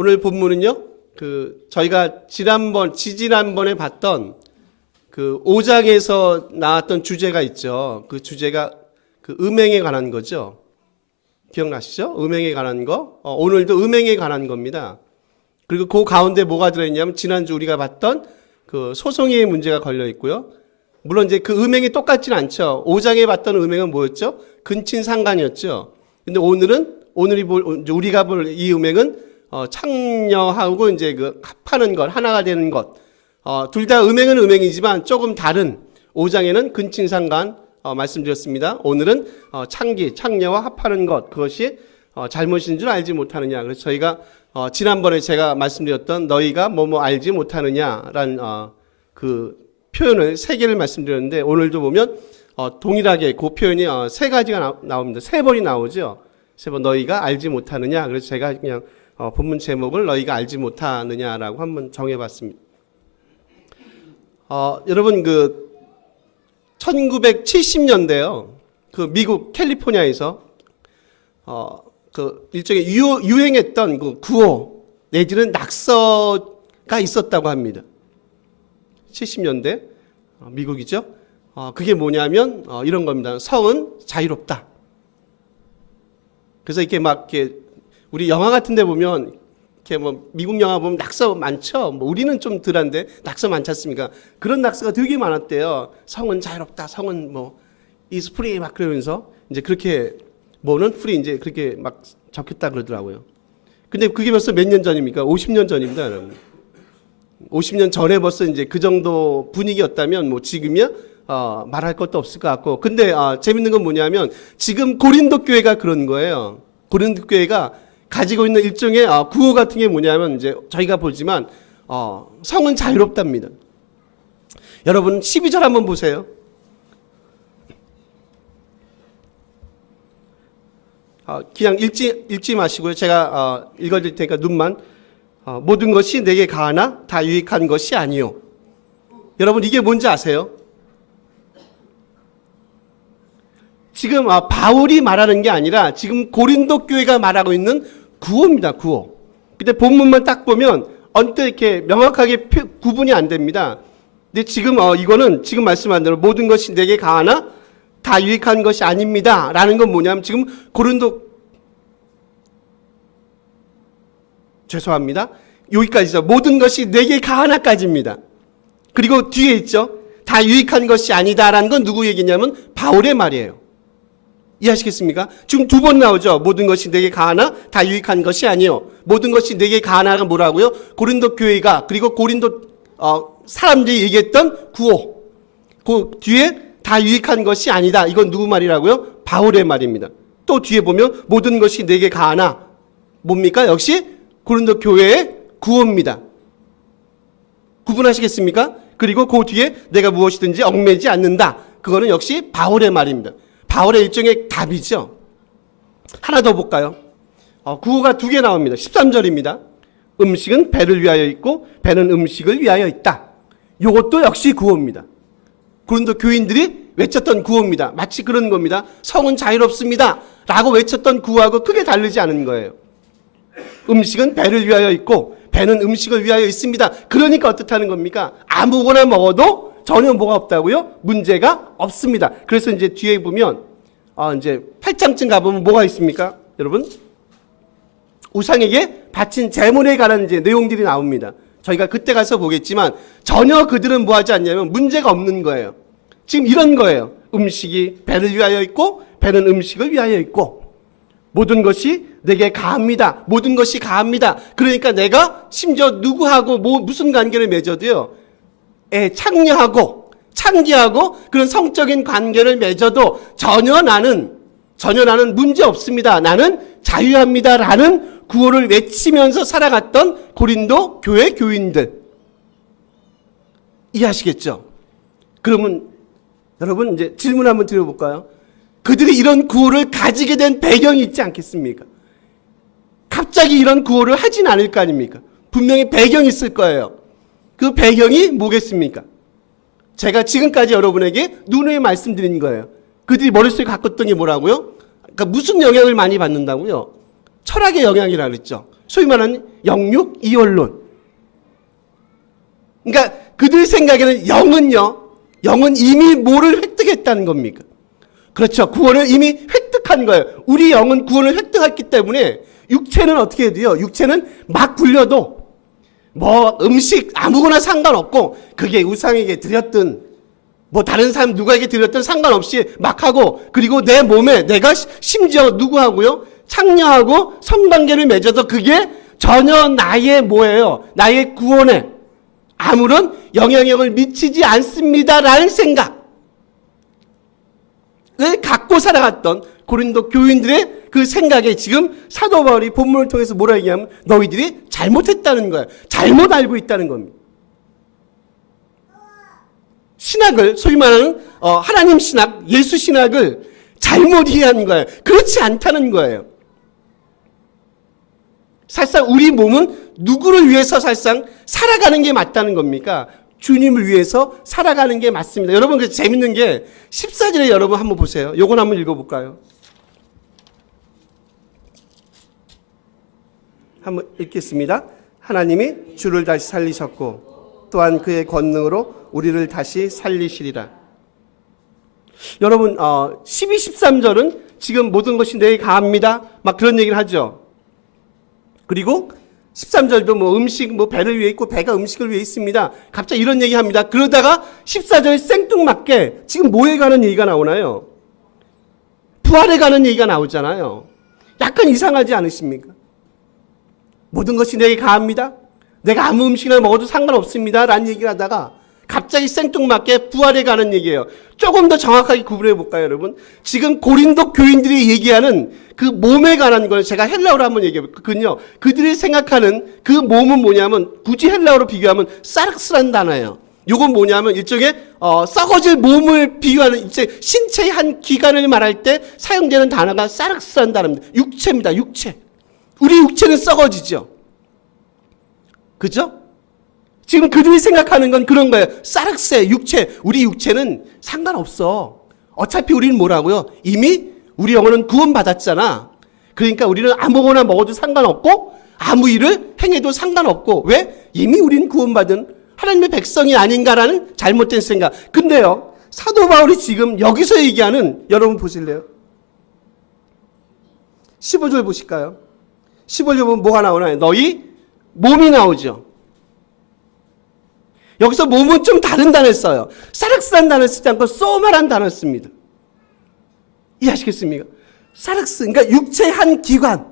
오늘 본문은요, 저희가 지지난번에 봤던 5장에서 나왔던 주제가 있죠. 그 주제가 음행에 관한 거죠. 기억나시죠? 음행에 관한 거. 오늘도 음행에 관한 겁니다. 그리고 그 가운데 뭐가 들어있냐면, 지난주 우리가 봤던 소송의 문제가 걸려 있고요. 물론 이제 그 음행이 똑같진 않죠. 5장에 봤던 음행은 뭐였죠? 근친상간이었죠. 근데 우리가 볼 이 음행은 창녀하고 이제 합하는 것, 하나가 되는 것. 둘 다 음행은 음행이지만 조금 다른 5장에는 근친상간 말씀드렸습니다. 오늘은 창녀와 합하는 것, 그것이 잘못인 줄 알지 못하느냐. 그래서 저희가 지난번에 제가 말씀드렸던 너희가 뭐뭐 알지 못하느냐라는 그 표현을 3개를 말씀드렸는데, 오늘도 보면 동일하게 그 표현이 3가지가 나옵니다. 3번이 나오죠. 3번 너희가 알지 못하느냐. 그래서 제가 그냥 본문 제목을 너희가 알지 못하느냐라고 한번 정해봤습니다. 여러분 1970년대요. 미국 캘리포니아에서 일종의 유행했던 구호 내지는 낙서가 있었다고 합니다. 70년대 미국이죠. 그게 뭐냐면 이런 겁니다. 성은 자유롭다. 그래서 이렇게 우리 영화 같은데 보면 이렇게 미국 영화 보면 낙서 많죠. 우리는 좀 덜한데 낙서 많지 않습니까? 그런 낙서가 되게 많았대요. 성은 자유롭다. 성은 is free 막 그러면서 이제 그렇게 뭐는 free 이제 그렇게 막 적혔다 그러더라고요. 근데 그게 벌써 몇 년 전입니까? 50년 전입니다, 여러분. 50년 전에 벌써 이제 그 정도 분위기였다면 지금이야 말할 것도 없을 것 같고. 근데 재밌는 건 뭐냐면 지금 고린도 교회가 그런 거예요. 고린도 교회가 가지고 있는 일종의 구호 같은 게 뭐냐면 이제 저희가 보지만 성은 자유롭답니다. 여러분 12절 한번 보세요. 그냥 읽지 마시고요. 제가 읽어드릴 테니까 눈만. 모든 것이 내게 가하나 다 유익한 것이 아니요. 여러분 이게 뭔지 아세요? 지금 바울이 말하는 게 아니라 지금 고린도 교회가 말하고 있는 구호입니다. 구호. 근데 본문만 딱 보면 언뜻 이렇게 명확하게 구분이 안 됩니다. 근데 지금 이거는 지금 말씀한 대로 모든 것이 내게 가하나 다 유익한 것이 아닙니다. 라는 건 뭐냐면 지금 죄송합니다. 여기까지죠. 모든 것이 내게 가하나까지입니다. 그리고 뒤에 있죠. 다 유익한 것이 아니다라는 건 누구 얘기냐면 바울의 말이에요. 이해하시겠습니까? 지금 2번 나오죠. 모든 것이 내게 가하나 다 유익한 것이 아니요. 모든 것이 내게 가하나가 뭐라고요? 고린도 교회가 그리고 고린도 사람들이 얘기했던 구호. 그 뒤에 다 유익한 것이 아니다. 이건 누구 말이라고요? 바울의 말입니다. 또 뒤에 보면 모든 것이 내게 가하나 뭡니까? 역시 고린도 교회의 구호입니다. 구분하시겠습니까? 그리고 그 뒤에 내가 무엇이든지 얽매지 않는다. 그거는 역시 바울의 말입니다. 바울의 일종의 답이죠. 하나 더 볼까요? 구호가 2개 나옵니다. 13절입니다. 음식은 배를 위하여 있고 배는 음식을 위하여 있다. 이것도 역시 구호입니다. 고린도 교인들이 외쳤던 구호입니다. 마치 그런 겁니다. 성은 자유롭습니다. 라고 외쳤던 구호하고 크게 다르지 않은 거예요. 음식은 배를 위하여 있고 배는 음식을 위하여 있습니다. 그러니까 어떻다는 겁니까? 아무거나 먹어도 전혀 뭐가 없다고요? 문제가 없습니다. 그래서 이제 뒤에 보면 이제 8장쯤 가보면 뭐가 있습니까? 여러분 우상에게 바친 제물에 관한 이제 내용들이 나옵니다. 저희가 그때 가서 보겠지만 전혀 그들은 뭐 하지 않냐면 문제가 없는 거예요. 지금 이런 거예요. 음식이 배를 위하여 있고 배는 음식을 위하여 있고 모든 것이 내게 가합니다. 모든 것이 가합니다. 그러니까 내가 심지어 누구하고 무슨 관계를 맺어도요. 창녀하고 그런 성적인 관계를 맺어도 전혀 나는 문제 없습니다. 나는 자유합니다라는 구호를 외치면서 살아갔던 고린도 교회 교인들. 이해하시겠죠? 그러면 여러분 이제 질문 한번 드려볼까요? 그들이 이런 구호를 가지게 된 배경이 있지 않겠습니까? 갑자기 이런 구호를 하진 않을 거 아닙니까? 분명히 배경이 있을 거예요. 그 배경이 뭐겠습니까? 제가 지금까지 여러분에게 누누이 말씀드린 거예요. 그들이 머릿속에 갖고 있던 게 뭐라고요? 그러니까 무슨 영향을 많이 받는다고요? 철학의 영향이라 그랬죠. 소위 말하는 영육 이원론. 그러니까 그들 생각에는 영은 이미 뭐를 획득했다는 겁니까? 그렇죠. 구원을 이미 획득한 거예요. 우리 영은 구원을 획득했기 때문에 육체는 어떻게 해야 돼요? 육체는 막 굴려도 뭐 음식 아무거나 상관없고, 그게 우상에게 드렸든 뭐 다른 사람 누구에게 드렸든 상관없이 막 하고, 그리고 내 몸에 내가 심지어 누구하고요? 창녀하고 성관계를 맺어도 그게 전혀 나의 뭐예요? 나의 구원에 아무런 영향력을 미치지 않습니다라는 생각을 갖고 살아갔던 고린도 교인들의 그 생각에 지금 사도 바울이 본문을 통해서 뭐라 얘기하면 너희들이 잘못했다는 거예요. 잘못 알고 있다는 겁니다. 신학을, 소위 말하는 하나님 신학, 예수 신학을 잘못 이해한 거예요. 그렇지 않다는 거예요. 사실상 우리 몸은 누구를 위해서 사실상 살아가는 게 맞다는 겁니까? 주님을 위해서 살아가는 게 맞습니다. 여러분, 그래서 재밌는 게 14절에 여러분 한번 보세요. 요건 한번 읽어볼까요? 한번 읽겠습니다. 하나님이 주를 다시 살리셨고 또한 그의 권능으로 우리를 다시 살리시리라. 여러분 12, 13절은 지금 모든 것이 내게 가합니다. 막 그런 얘기를 하죠. 그리고 13절도 뭐 음식 뭐 배를 위해 있고 배가 음식을 위해 있습니다. 갑자기 이런 얘기합니다. 그러다가 14절 생뚱맞게 지금 뭐에 관한 얘기가 나오나요? 부활에 관한 얘기가 나오잖아요. 약간 이상하지 않으십니까? 모든 것이 내게 가합니다. 내가 아무 음식이나 먹어도 상관없습니다. 라는 얘기를 하다가 갑자기 생뚱맞게 부활에 관한 얘기예요. 조금 더 정확하게 구분해 볼까요, 여러분? 지금 고린도 교인들이 얘기하는 그 몸에 관한 걸 제가 헬라어로 한번 얘기해 볼게요. 그건요, 그들이 생각하는 그 몸은 뭐냐면, 굳이 헬라어로 비교하면 사르스라는 단어예요. 요건 뭐냐면 일종의 썩어질 몸을 비유하는 이제 신체의 한 기관을 말할 때 사용되는 단어가 사르스라는 단어입니다. 육체입니다. 육체. 우리 육체는 썩어지죠. 그죠? 지금 그들이 생각하는 건 그런 거예요. 사르스의 육체. 우리 육체는 상관없어. 어차피 우리는 뭐라고요? 이미 우리 영혼은 구원받았잖아. 그러니까 우리는 아무거나 먹어도 상관없고 아무 일을 행해도 상관없고. 왜? 이미 우리는 구원받은 하나님의 백성이 아닌가라는 잘못된 생각. 근데요, 사도 바울이 지금 여기서 얘기하는, 여러분 보실래요? 15절 보실까요? 15절 보면 뭐가 나오나요? 너희 몸이 나오죠. 여기서 몸은 좀 다른 단어를 써요. 사륵스란 단어를 쓰지 않고 소마란 단어를 씁니다. 이해하시겠습니까? 사륵스, 그러니까 육체의 한 기관,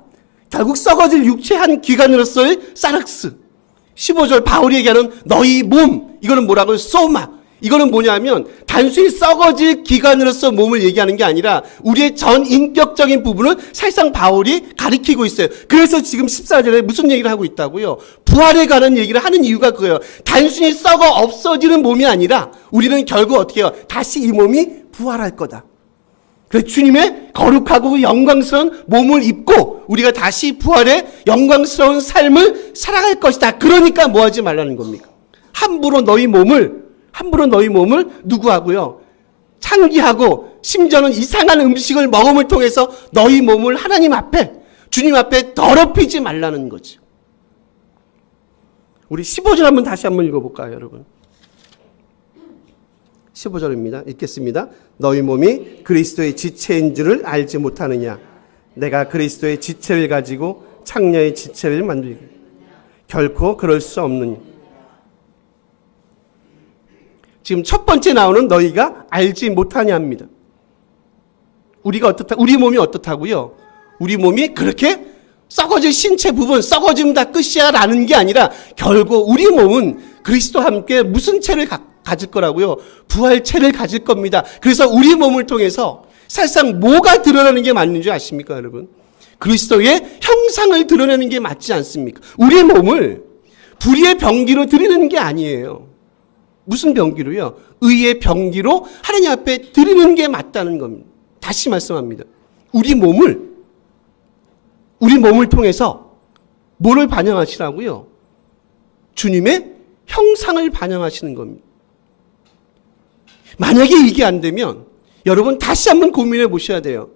결국 썩어질 육체의 한 기관으로서의 사륵스. 15절 바울이 얘기하는 너희 몸, 이거는 뭐라고요? 소마. 이거는 뭐냐면 단순히 썩어질 기관으로서 몸을 얘기하는 게 아니라 우리의 전 인격적인 부분을 사실상 바울이 가리키고 있어요. 그래서 지금 14절에 무슨 얘기를 하고 있다고요? 부활에 관한 얘기를 하는 이유가 그거예요. 단순히 썩어 없어지는 몸이 아니라 우리는 결국 어떻게 해요? 다시 이 몸이 부활할 거다. 그래서 주님의 거룩하고 영광스러운 몸을 입고 우리가 다시 부활의 영광스러운 삶을 살아갈 것이다. 그러니까 뭐 하지 말라는 겁니까? 함부로 너희 몸을 누구하고요? 창기하고 심지어는 이상한 음식을 먹음을 통해서 너희 몸을 하나님 앞에, 주님 앞에 더럽히지 말라는 거죠. 우리 15절 다시 한번 읽어볼까요, 여러분? 15절입니다. 읽겠습니다. 너희 몸이 그리스도의 지체인 줄을 알지 못하느냐? 내가 그리스도의 지체를 가지고 창녀의 지체를 만들기. 결코 그럴 수 없느냐? 지금 첫 번째 나오는 너희가 알지 못하냐입니다. 우리가 어떻다? 우리 몸이 어떻다고요? 우리 몸이 그렇게 썩어질 신체 부분, 썩어지면 다 끝이야 라는 게 아니라 결국 우리 몸은 그리스도와 함께 무슨 체를 가질 거라고요? 부활체를 가질 겁니다. 그래서 우리 몸을 통해서 사실상 뭐가 드러나는 게 맞는 줄 아십니까, 여러분? 그리스도의 형상을 드러내는 게 맞지 않습니까? 우리 몸을 불의의 병기로 드리는 게 아니에요. 무슨 병기로요? 의의 병기로 하나님 앞에 드리는 게 맞다는 겁니다. 다시 말씀합니다. 우리 몸을 통해서 뭐를 반영하시라고요? 주님의 형상을 반영하시는 겁니다. 만약에 이게 안 되면 여러분 다시 한번 고민해 보셔야 돼요.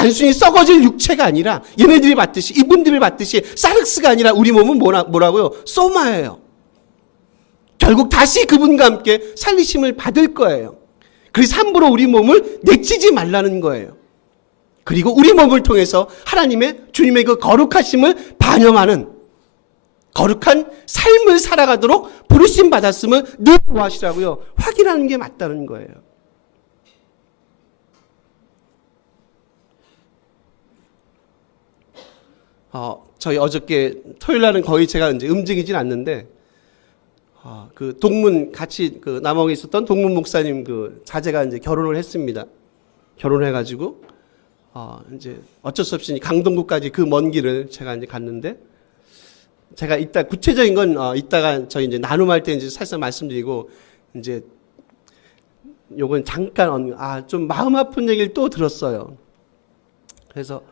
단순히 썩어질 육체가 아니라 얘네들이 받듯이 이분들이 받듯이 사르스가 아니라 우리 몸은 뭐라고요? 소마예요. 결국 다시 그분과 함께 살리심을 받을 거예요. 그래서 함부로 우리 몸을 내치지 말라는 거예요. 그리고 우리 몸을 통해서 하나님의 주님의 그 거룩하심을 반영하는 거룩한 삶을 살아가도록 부르심 받았음을 늘 구하시라고요. 확인하는 게 맞다는 거예요. 저희 어저께 토요일 날은 거의 제가 이제 움직이진 않는데 그 동문 같이 그 남원에 있었던 동문 목사님 그 자제가 이제 결혼을 했습니다. 결혼을 해가지고 이제 어쩔 수 없이 강동구까지 그 먼 길을 제가 이제 갔는데 제가 이따 구체적인 건 이따가 저희 이제 나눔할 때 이제 살짝 말씀드리고 이제 요건 잠깐 좀 마음 아픈 얘기를 또 들었어요. 그래서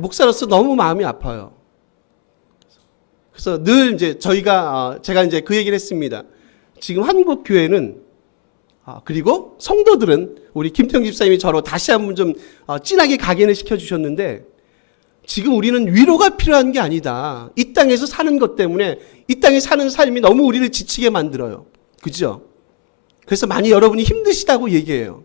목사로서 너무 마음이 아파요. 그래서 늘 이제 제가 이제 그 얘기를 했습니다. 지금 한국 교회는 그리고 성도들은 우리 김태형 집사님이 저로 다시 한번 좀 진하게 각인을 시켜주셨는데 지금 우리는 위로가 필요한 게 아니다. 이 땅에서 사는 것 때문에 이 땅에 사는 삶이 너무 우리를 지치게 만들어요. 그죠? 그래서 많이 여러분이 힘드시다고 얘기해요.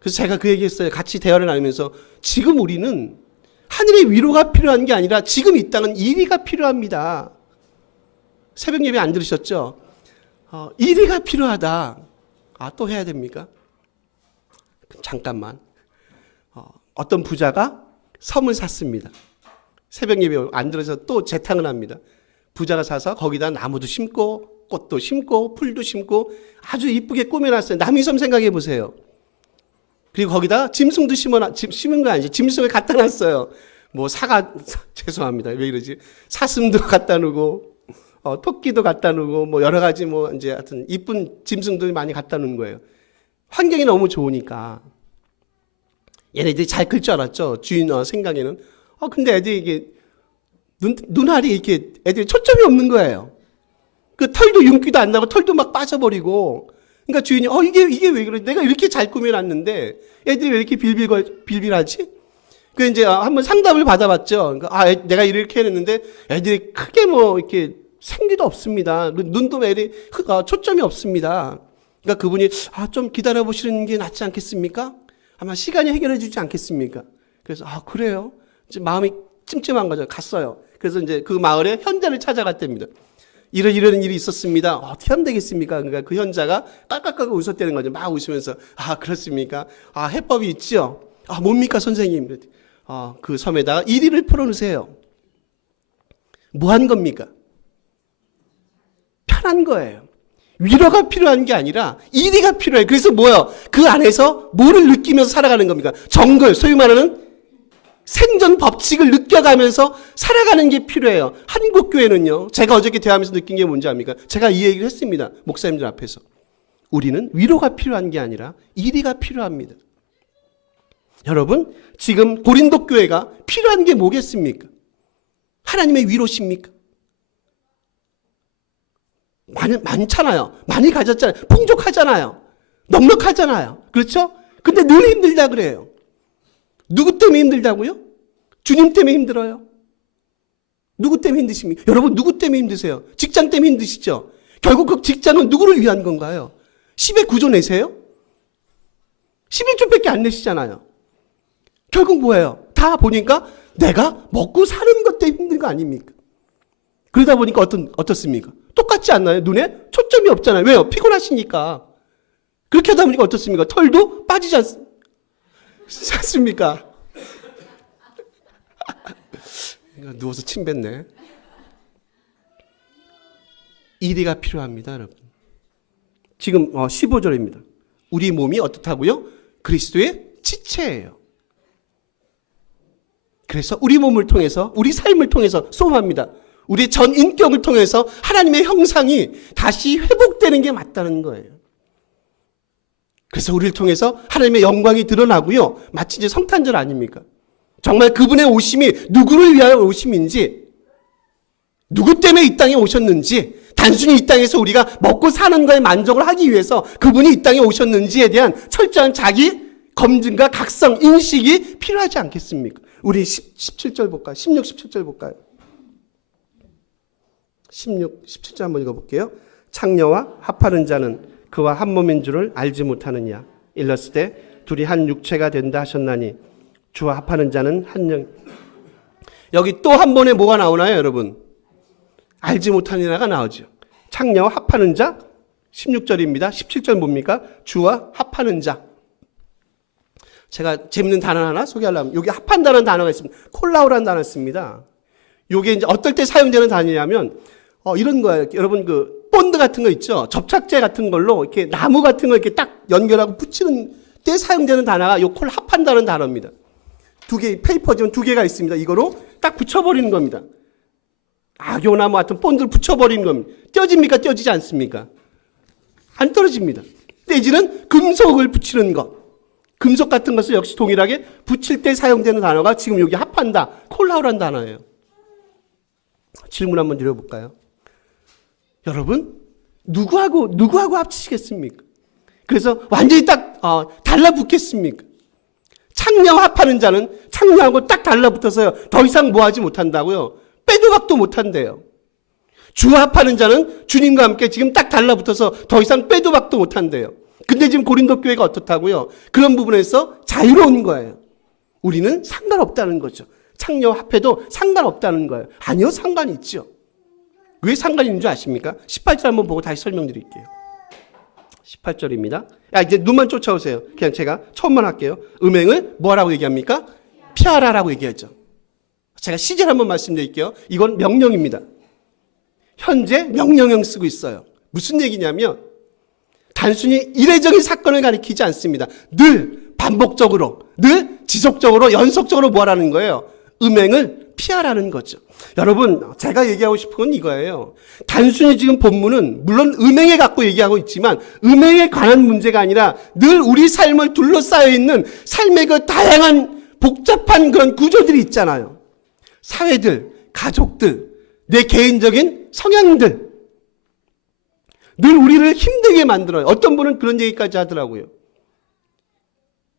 그래서 제가 그 얘기했어요. 같이 대화를 나누면서 지금 우리는 하늘의 위로가 필요한 게 아니라 지금 이 땅은 일이가 필요합니다. 새벽 예배 안 들으셨죠? 일이가 필요하다. 또 해야 됩니까? 잠깐만. 어떤 부자가 섬을 샀습니다. 새벽 예배 안 들어서 또 재탕을 합니다. 부자가 사서 거기다 나무도 심고 꽃도 심고 풀도 심고 아주 이쁘게 꾸며놨어요. 남이섬 생각해 보세요. 그리고 거기다 짐승도 심은 거 아니지. 짐승을 갖다 놨어요. 뭐 죄송합니다. 왜 이러지? 사슴도 갖다 놓고 토끼도 갖다 놓고 뭐 여러 가지 뭐 이제 하여튼 이쁜 짐승들 많이 갖다 놓은 거예요. 환경이 너무 좋으니까. 얘네들이 잘 클 줄 알았죠. 주인 생각에는. 근데 애들이 이게 눈알이 이렇게 애들이 초점이 없는 거예요. 그 털도 윤기도 안 나고 털도 막 빠져버리고. 그러니까 주인이 이게 왜 그래? 내가 이렇게 잘 꾸며놨는데 애들이 왜 이렇게 빌빌하지? 그 이제 한번 상담을 받아봤죠. 그러니까 내가 이렇게 해냈는데 애들이 크게 뭐 이렇게 생기도 없습니다. 눈도 애들이 초점이 없습니다. 그러니까 그분이 좀 기다려 보시는 게 낫지 않겠습니까? 아마 시간이 해결해 주지 않겠습니까? 그래서 그래요. 이제 마음이 찜찜한 거죠. 갔어요. 그래서 이제 그 마을에 현자를 찾아갔답니다. 이런 일이 있었습니다. 어떻게 하면 되겠습니까? 그러니까 그 현자가 깔깔깔 웃었다는 거죠. 막 웃으면서 그렇습니까? 해법이 있죠. 뭡니까 선생님? 그 섬에다가 1위를 풀어놓으세요. 뭐 한 겁니까? 편한 거예요. 위로가 필요한 게 아니라 1위가 필요해요. 그래서 뭐요? 그 안에서 뭐를 느끼면서 살아가는 겁니까? 정글, 소위 말하는 생존 법칙을 느껴가면서 살아가는 게 필요해요. 한국 교회는요. 제가 어저께 대화하면서 느낀 게 뭔지 압니까? 제가 이 얘기를 했습니다. 목사님들 앞에서. 우리는 위로가 필요한 게 아니라 1위가 필요합니다. 여러분, 지금 고린도 교회가 필요한 게 뭐겠습니까? 하나님의 위로십니까? 많잖아요. 많이 가졌잖아요. 풍족하잖아요. 넉넉하잖아요. 그렇죠? 근데 늘 힘들다 그래요. 누구 때문에 힘들다고요? 주님 때문에 힘들어요. 누구 때문에 힘드십니까? 여러분 누구 때문에 힘드세요? 직장 때문에 힘드시죠? 결국 그 직장은 누구를 위한 건가요? 10의 9조 내세요? 11조밖에 안 내시잖아요. 결국 뭐예요? 다 보니까 내가 먹고 사는 것 때문에 힘든 거 아닙니까? 그러다 보니까 어떻습니까? 똑같지 않나요? 눈에 초점이 없잖아요. 왜요? 피곤하시니까. 그렇게 하다 보니까 어떻습니까? 털도 빠지지 않습니까? 누워서 침 뱉네. 1위가 필요합니다, 여러분. 지금 15절입니다. 우리 몸이 어떻다고요? 그리스도의 지체예요. 그래서 우리 몸을 통해서, 우리 삶을 통해서 소망합니다. 우리 전 인격을 통해서 하나님의 형상이 다시 회복되는 게 맞다는 거예요. 그래서 우리를 통해서 하나님의 영광이 드러나고요. 마치 이제 성탄절 아닙니까? 정말 그분의 오심이 누구를 위하여 오심인지, 누구 때문에 이 땅에 오셨는지, 단순히 이 땅에서 우리가 먹고 사는 거에 만족을 하기 위해서 그분이 이 땅에 오셨는지에 대한 철저한 자기 검증과 각성, 인식이 필요하지 않겠습니까? 우리 17절 볼까요? 16, 17절 볼까요? 16, 17절 한번 읽어볼게요. 창녀와 합하는 자는 그와 한 몸인 줄을 알지 못하느냐. 일렀으되 둘이 한 육체가 된다 하셨나니 주와 합하는 자는 한 영. 여기 또 한 번에 뭐가 나오나요, 여러분? 알지 못하느냐가 나오죠. 창녀와 합하는 자 16절입니다. 17절 뭡니까? 주와 합하는 자. 제가 재밌는 단어 하나 소개하려면 여기 합한다는 단어가 있습니다. 콜라오라는 단어가 있습니다. 이게 이제 어떨 때 사용되는 단어냐면 이런 거예요. 여러분 그 본드 같은 거 있죠. 접착제 같은 걸로 이렇게 나무 같은 거 이렇게 딱 연결하고 붙이는 때 사용되는 단어가 요 콜 합한다는 단어입니다. 두 개 페이퍼지만 두 개가 있습니다. 이거로 딱 붙여버리는 겁니다. 악교나무 같은 본드를 붙여버리는 겁니다. 떼어집니까? 떼어지지 않습니까? 안 떨어집니다. 떼지는 금속을 붙이는 것. 금속 같은 것을 역시 동일하게 붙일 때 사용되는 단어가 지금 여기 합한다. 콜라오라는 단어예요. 질문 한번 드려볼까요? 여러분, 누구하고 합치시겠습니까? 그래서 완전히 딱 달라붙겠습니까? 창녀와 합하는 자는 창녀하고 딱 달라붙어서요. 더 이상 뭐하지 못한다고요. 빼도 박도 못한대요. 주와 합하는 자는 주님과 함께 지금 딱 달라붙어서 더 이상 빼도 박도 못한대요. 근데 지금 고린도 교회가 어떻다고요? 그런 부분에서 자유로운 거예요. 우리는 상관없다는 거죠. 창녀와 합해도 상관없다는 거예요. 아니요, 상관이 있죠. 왜 상관이 있는 줄 아십니까? 18절 한번 보고 다시 설명드릴게요. 18절입니다. 이제 눈만 쫓아오세요. 그냥 제가 처음만 할게요. 음행을 뭐라고 얘기합니까? 피하라라고 얘기하죠. 제가 시제를 한번 말씀드릴게요. 이건 명령입니다. 현재 명령형 쓰고 있어요. 무슨 얘기냐면 단순히 이례적인 사건을 가리키지 않습니다. 늘 반복적으로, 늘 지속적으로, 연속적으로 뭐하라는 거예요? 음행을 피하라는 거죠. 여러분, 제가 얘기하고 싶은 건 이거예요. 단순히 지금 본문은 물론 음행에 갖고 얘기하고 있지만 음행에 관한 문제가 아니라 늘 우리 삶을 둘러싸여 있는 삶의 그 다양한 복잡한 그런 구조들이 있잖아요. 사회들, 가족들, 내 개인적인 성향들. 늘 우리를 힘들게 만들어요. 어떤 분은 그런 얘기까지 하더라고요.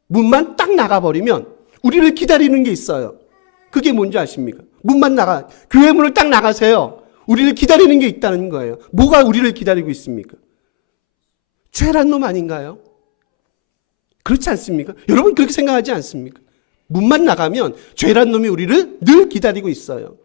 문만 딱 나가버리면 우리를 기다리는 게 있어요. 그게 뭔지 아십니까? 문만 교회 문을 딱 나가세요. 우리를 기다리는 게 있다는 거예요. 뭐가 우리를 기다리고 있습니까? 죄란 놈 아닌가요? 그렇지 않습니까? 여러분 그렇게 생각하지 않습니까? 문만 나가면 죄란 놈이 우리를 늘 기다리고 있어요.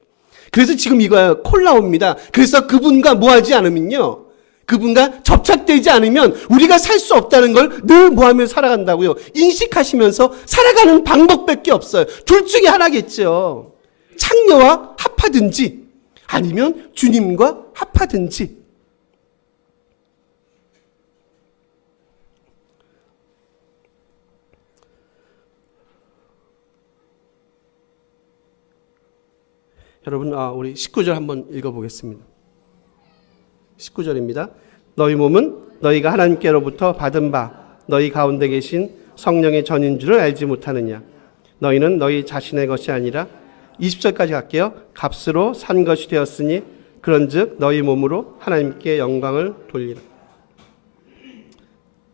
그래서 지금 이거예요. 콜라오입니다. 그래서 그분과 뭐하지 않으면요. 그분과 접착되지 않으면 우리가 살 수 없다는 걸 늘 뭐하며 살아간다고요. 인식하시면서 살아가는 방법밖에 없어요. 둘 중에 하나겠죠. 창녀와 합하든지 아니면 주님과 합하든지. 여러분, 우리 19절 한번 읽어보겠습니다. 19절입니다. 너희 몸은 너희가 하나님께로부터 받은 바 너희 가운데 계신 성령의 전인 줄을 알지 못하느냐. 너희는 너희 자신의 것이 아니라 20절까지 갈게요. 값으로 산 것이 되었으니 그런즉 너희 몸으로 하나님께 영광을 돌리라.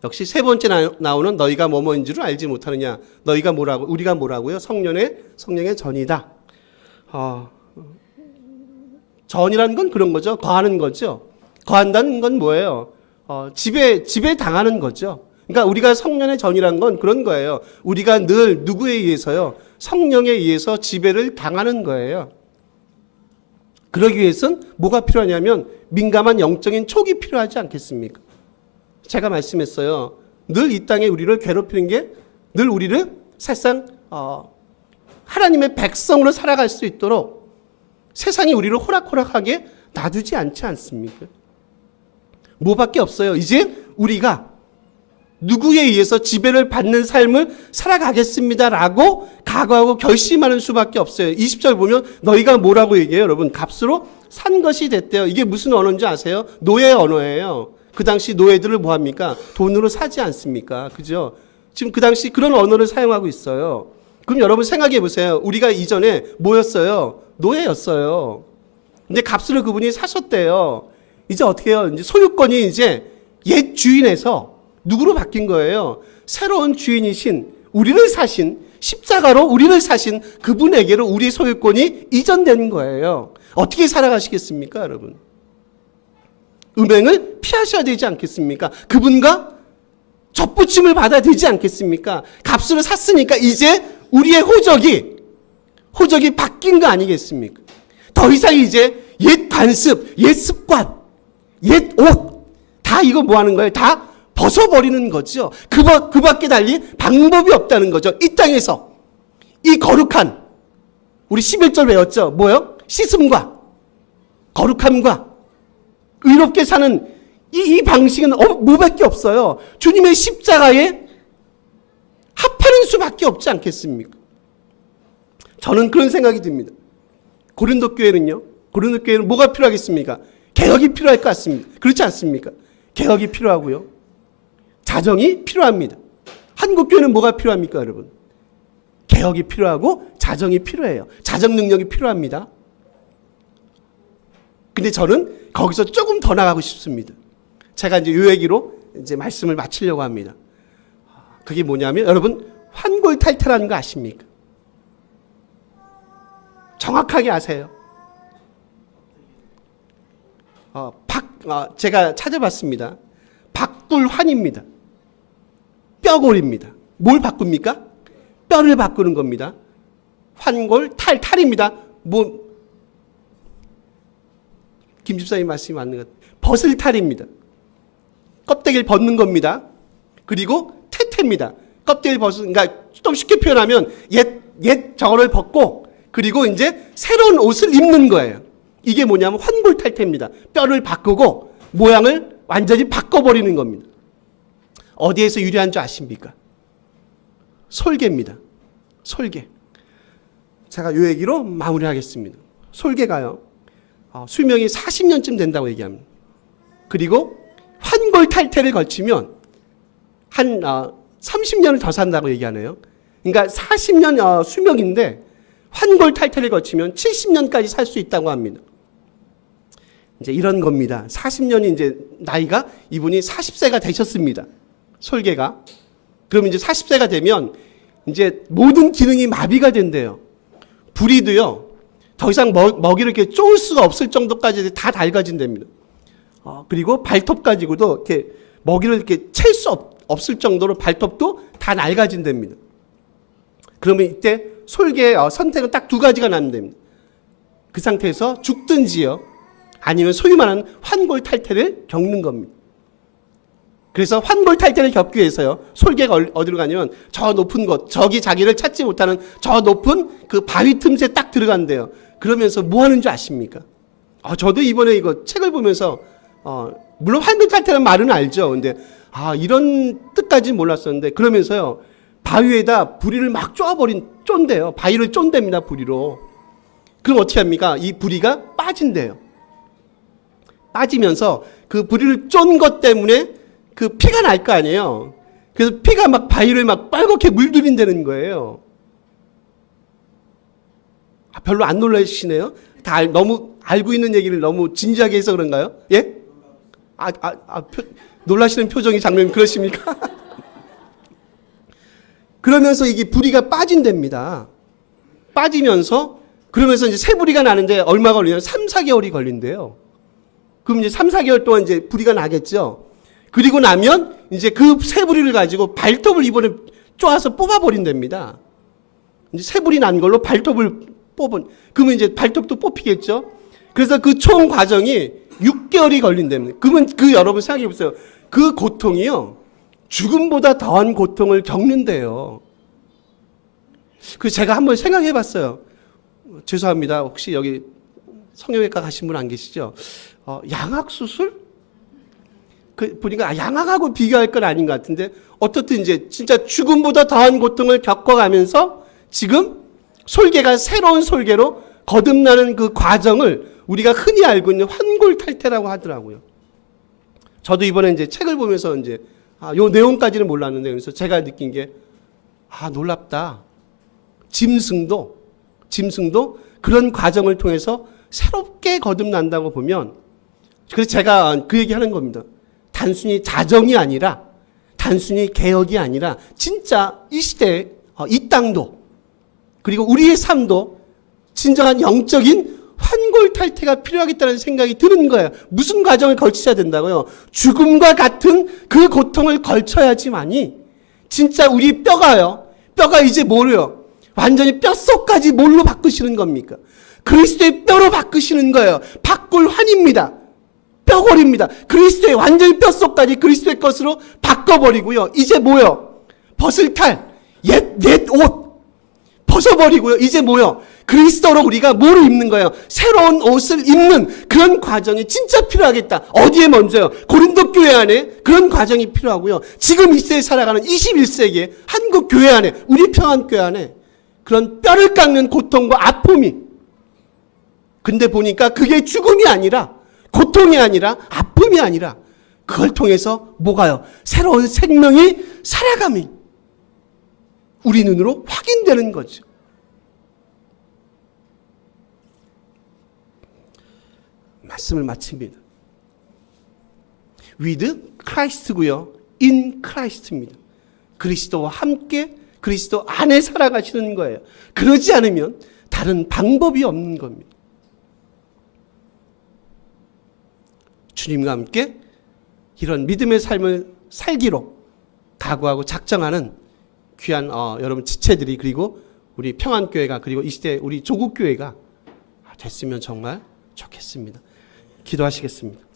역시 세 번째 나오는 너희가 뭐뭐인 줄을 알지 못하느냐. 너희가 뭐라고, 우리가 뭐라고요? 성령의 전이다. 전이라는 건 그런 거죠. 거하는 거죠. 거한다는 건 뭐예요? 지배 당하는 거죠. 그러니까 우리가 성령의 전이라는 건 그런 거예요. 우리가 늘 누구에 의해서요? 성령에 의해서 지배를 당하는 거예요. 그러기 위해서는 뭐가 필요하냐면 민감한 영적인 촉이 필요하지 않겠습니까? 제가 말씀했어요. 늘 이 땅에 우리를 괴롭히는 게 늘 우리를 사실상 하나님의 백성으로 살아갈 수 있도록 세상이 우리를 호락호락하게 놔두지 않지 않습니까? 뭐밖에 없어요. 이제 우리가 누구에 의해서 지배를 받는 삶을 살아가겠습니다라고 각오하고 결심하는 수밖에 없어요. 20절 보면 너희가 뭐라고 얘기해요? 여러분, 값으로 산 것이 됐대요. 이게 무슨 언어인지 아세요? 노예 언어예요. 그 당시 노예들을 뭐합니까? 돈으로 사지 않습니까? 그죠? 지금 그 당시 그런 언어를 사용하고 있어요. 그럼 여러분 생각해 보세요. 우리가 이전에 뭐였어요? 노예였어요. 근데 값으로 그분이 사셨대요. 이제 어떻게 해요? 이제 소유권이 이제 옛 주인에서 누구로 바뀐 거예요? 새로운 주인이신 우리를 사신 십자가로 우리를 사신 그분에게로 우리 소유권이 이전된 거예요. 어떻게 살아가시겠습니까, 여러분? 음행을 피하셔야 되지 않겠습니까? 그분과 접붙임을 받아야 되지 않겠습니까? 값으로 샀으니까 이제 우리의 호적이 바뀐 거 아니겠습니까? 더 이상 이제 옛 관습, 옛 습관, 옛 옷, 다 이거 뭐 하는 거예요? 다 벗어버리는 거죠. 그 밖에 달리 방법이 없다는 거죠. 이 땅에서 이 거룩한, 우리 11절 외웠죠? 뭐요? 씻음과 거룩함과 의롭게 사는 이 방식은 뭐밖에 없어요. 주님의 십자가에 합하는 수밖에 없지 않겠습니까? 저는 그런 생각이 듭니다. 고린도 교회는 뭐가 필요하겠습니까? 개혁이 필요할 것 같습니다. 그렇지 않습니까? 개혁이 필요하고요. 자정이 필요합니다. 한국 교회는 뭐가 필요합니까, 여러분? 개혁이 필요하고 자정이 필요해요. 자정 능력이 필요합니다. 근데 저는 거기서 조금 더 나가고 싶습니다. 제가 이제 요 얘기로 이제 말씀을 마치려고 합니다. 그게 뭐냐면 여러분 환골탈태라는 거 아십니까? 정확하게 아세요. 제가 찾아봤습니다. 박굴환입니다. 뼈골입니다. 뭘 바꿉니까? 뼈를 바꾸는 겁니다. 환골 탈입니다. 김 집사님 말씀이 맞는 것 같아요. 벗을 탈입니다. 껍데기를 벗는 겁니다. 그리고 태태입니다. 껍데기를 그러니까 좀 쉽게 표현하면 옛 저거를 벗고 그리고 이제 새로운 옷을 입는 거예요. 이게 뭐냐면 환골탈태입니다. 뼈를 바꾸고 모양을 완전히 바꿔버리는 겁니다. 어디에서 유래한 줄 아십니까? 솔개입니다. 솔개. 제가 이 얘기로 마무리하겠습니다. 솔개가요. 수명이 40년쯤 된다고 얘기합니다. 그리고 환골탈태를 거치면 한 30년을 더 산다고 얘기하네요. 그러니까 40년 수명인데 환골탈태를 거치면 70년까지 살 수 있다고 합니다. 이제 이런 겁니다. 40년이 이제 나이가 이분이 40세가 되셨습니다. 솔개가. 그럼 이제 40세가 되면 이제 모든 기능이 마비가 된대요. 부리도요. 더 이상 먹이를 이렇게 쪼을 수가 없을 정도까지 다 닳아진답니다. 그리고 발톱 가지고도 이렇게 먹이를 이렇게 챌 수 없을 정도로 발톱도 다 낡아진답니다. 그러면 이때 솔개의 선택은 딱 두 가지가 나면 됩니다. 그 상태에서 죽든지요. 아니면 소위 말하는 환골탈태를 겪는 겁니다. 그래서 환골탈태를 겪기 위해서요. 솔개가 어디로 가냐면 저 높은 곳, 저기 자기를 찾지 못하는 저 높은 그 바위 틈새 딱 들어간대요. 그러면서 뭐 하는 줄 아십니까? 저도 이번에 이거 책을 보면서 물론 환골탈태라는 말은 알죠. 근데 이런 뜻까지는 몰랐었는데 그러면서요. 바위에다 부리를 막 쫀대요. 바위를 쫀답니다. 부리로. 그럼 어떻게 합니까? 이 부리가 빠진대요. 빠지면서 그 부리를 쫀 것 때문에 그 피가 날 거 아니에요. 그래서 피가 막 바위를 막 빨갛게 물들인다는 거예요. 별로 안 놀라시네요. 너무 알고 있는 얘기를 너무 진지하게 해서 그런가요? 예? 놀라시는 표정이 장면이 그러십니까? 그러면서 이게 부리가 빠진답니다. 빠지면서 그러면서 이제 새 부리가 나는데 얼마가 걸리냐면 3, 4개월이 걸린대요. 그럼 이제 3, 4개월 동안 이제 부리가 나겠죠. 그리고 나면 이제 그 새 부리를 가지고 발톱을 이번에 쪼아서 뽑아버린답니다. 이제 새 부리 난 걸로 발톱을 그러면 이제 발톱도 뽑히겠죠. 그래서 그 총 과정이 6개월이 걸린답니다. 그러면 여러분 생각해 보세요. 그 고통이요. 죽음보다 더한 고통을 겪는데요. 그래서 제가 한번 생각해 봤어요. 죄송합니다. 혹시 여기 성형외과 가신 분 안 계시죠? 양악수술? 보니까 양악하고 비교할 건 아닌 것 같은데 어떻든 이제 진짜 죽음보다 더한 고통을 겪어가면서 지금 솔개가 새로운 솔개로 거듭나는 그 과정을 우리가 흔히 알고 있는 환골탈태라고 하더라고요. 저도 이번에 이제 책을 보면서 이제 요 내용까지는 몰랐는데 그래서 제가 느낀 게 놀랍다. 짐승도 그런 과정을 통해서 새롭게 거듭난다고 보면 그래서 제가 그 얘기하는 겁니다. 단순히 자정이 아니라, 단순히 개혁이 아니라 진짜 이 시대, 이 땅도 그리고 우리의 삶도 진정한 영적인 환골탈태가 필요하겠다는 생각이 드는 거예요. 무슨 과정을 거치셔야 된다고요? 죽음과 같은 그 고통을 걸쳐야지만이 진짜 우리 뼈가 이제 뭐래요? 완전히 뼛속까지 뭘로 바꾸시는 겁니까? 그리스도의 뼈로 바꾸시는 거예요. 바꿀 환입니다. 뼈골입니다. 그리스도의 완전히 뼛속까지 그리스도의 것으로 바꿔버리고요. 이제 뭐요? 벗을 탈 옛 옷 벗어버리고요. 이제 뭐요? 그리스도로 우리가 뭐를 입는 거예요? 새로운 옷을 입는 그런 과정이 진짜 필요하겠다. 어디에 먼저요? 고린도 교회 안에 그런 과정이 필요하고요. 지금 이 시대에 살아가는 21세기에 한국 교회 안에, 우리 평안교회 안에 그런 뼈를 깎는 고통과 아픔이, 근데 보니까 그게 죽음이 아니라, 고통이 아니라, 아픔이 아니라 그걸 통해서 뭐가요? 새로운 생명이 살아감이 우리 눈으로 확인되는 거죠. 말씀을 마칩니다. with Christ고요. in Christ입니다. 그리스도와 함께 그리스도 안에 살아가시는 거예요. 그러지 않으면 다른 방법이 없는 겁니다. 주님과 함께 이런 믿음의 삶을 살기로 각오하고 작정하는 귀한 여러분 지체들이, 그리고 우리 평안교회가, 그리고 이 시대 우리 조국교회가 됐으면 정말 좋겠습니다. 기도하시겠습니다.